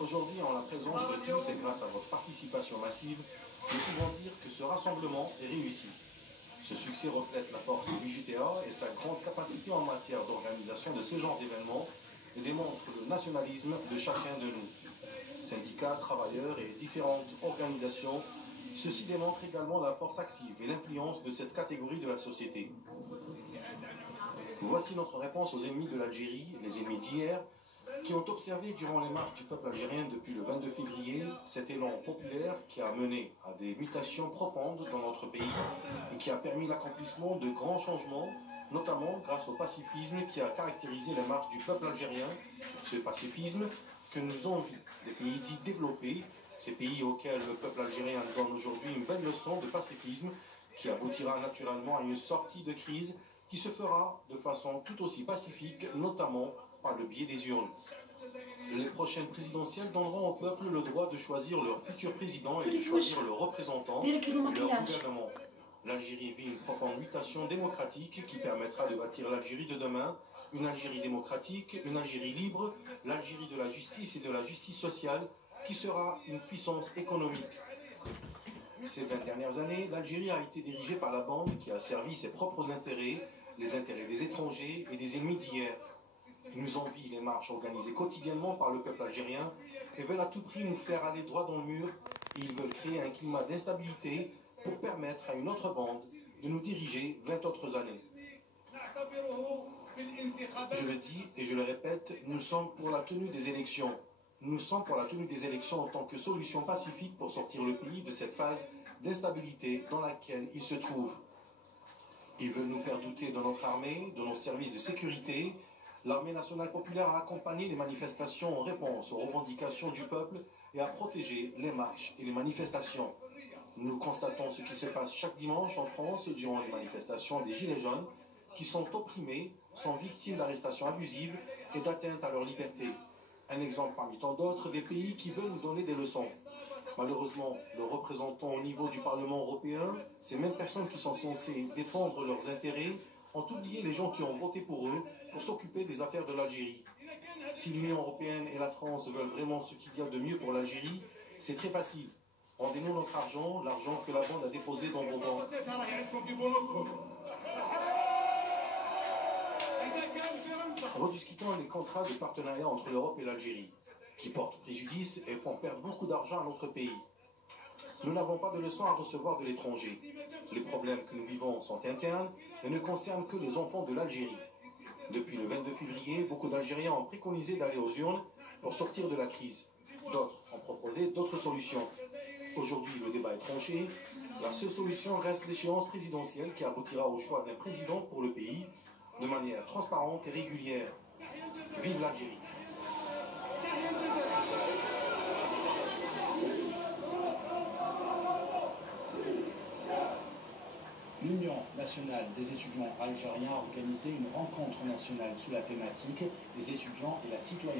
Aujourd'hui, en la présence de tous et grâce à votre participation massive, nous pouvons dire que ce rassemblement est réussi. Ce succès reflète la force du JTA et sa grande capacité en matière d'organisation de ce genre d'événements et démontre le nationalisme de chacun de nous. Syndicats, travailleurs et différentes organisations, ceci démontre également la force active et l'influence de cette catégorie de la société. Voici notre réponse aux ennemis de l'Algérie, les ennemis d'hier, qui ont observé durant les marches du peuple algérien depuis le 22 février cet élan populaire qui a mené à des mutations profondes dans notre pays et qui a permis l'accomplissement de grands changements, notamment grâce au pacifisme qui a caractérisé les marches du peuple algérien. Ce pacifisme que nous envient des pays dits développés, ces pays auxquels le peuple algérien donne aujourd'hui une belle leçon de pacifisme qui aboutira naturellement à une sortie de crise qui se fera de façon tout aussi pacifique, notamment par le biais des urnes. Les prochaines présidentielles donneront au peuple le droit de choisir leur futur président et de choisir leurs représentants et leur gouvernement. L'Algérie vit une profonde mutation démocratique qui permettra de bâtir l'Algérie de demain, une Algérie démocratique, une Algérie libre, l'Algérie de la justice et de la justice sociale, qui sera une puissance économique. Ces 20 dernières années, l'Algérie a été dirigée par la bande qui a servi ses propres intérêts, les intérêts des étrangers et des ennemis d'hier. Ils nous envient les marches organisées quotidiennement par le peuple algérien et veulent à tout prix nous faire aller droit dans le mur. Et ils veulent créer un climat d'instabilité pour permettre à une autre bande de nous diriger 20 autres années. Je le dis et je le répète, nous sommes pour la tenue des élections. Nous sommes pour la tenue des élections en tant que solution pacifique pour sortir le pays de cette phase d'instabilité dans laquelle il se trouve. Ils veulent nous faire douter de notre armée, de nos services de sécurité. L'armée nationale populaire a accompagné les manifestations en réponse aux revendications du peuple et a protégé les marches et les manifestations. Nous constatons ce qui se passe chaque dimanche en France durant les manifestations des Gilets jaunes qui sont opprimés, sont victimes d'arrestations abusives et d'atteintes à leur liberté. Un exemple parmi tant d'autres des pays qui veulent nous donner des leçons. Malheureusement, leurs représentants au niveau du Parlement européen, ces mêmes personnes qui sont censées défendre leurs intérêts, ont oublié les gens qui ont voté pour eux pour s'occuper des affaires de l'Algérie. Si l'Union européenne et la France veulent vraiment ce qu'il y a de mieux pour l'Algérie, c'est très facile. Rendez-nous notre argent, l'argent que la bande a déposé dans vos banques. Rediscutons les contrats de partenariat entre l'Europe et l'Algérie, qui portent préjudice et font perdre beaucoup d'argent à notre pays. Nous n'avons pas de leçons à recevoir de l'étranger. Les problèmes que nous vivons sont internes et ne concernent que les enfants de l'Algérie. Depuis le 22 février, beaucoup d'Algériens ont préconisé d'aller aux urnes pour sortir de la crise. D'autres ont proposé d'autres solutions. Aujourd'hui, le débat est tranché. La seule solution reste l'échéance présidentielle qui aboutira au choix d'un président pour le pays de manière transparente et régulière. Vive l'Algérie! L'Union nationale des étudiants algériens a organisé une rencontre nationale sous la thématique « Les étudiants et la citoyenneté ».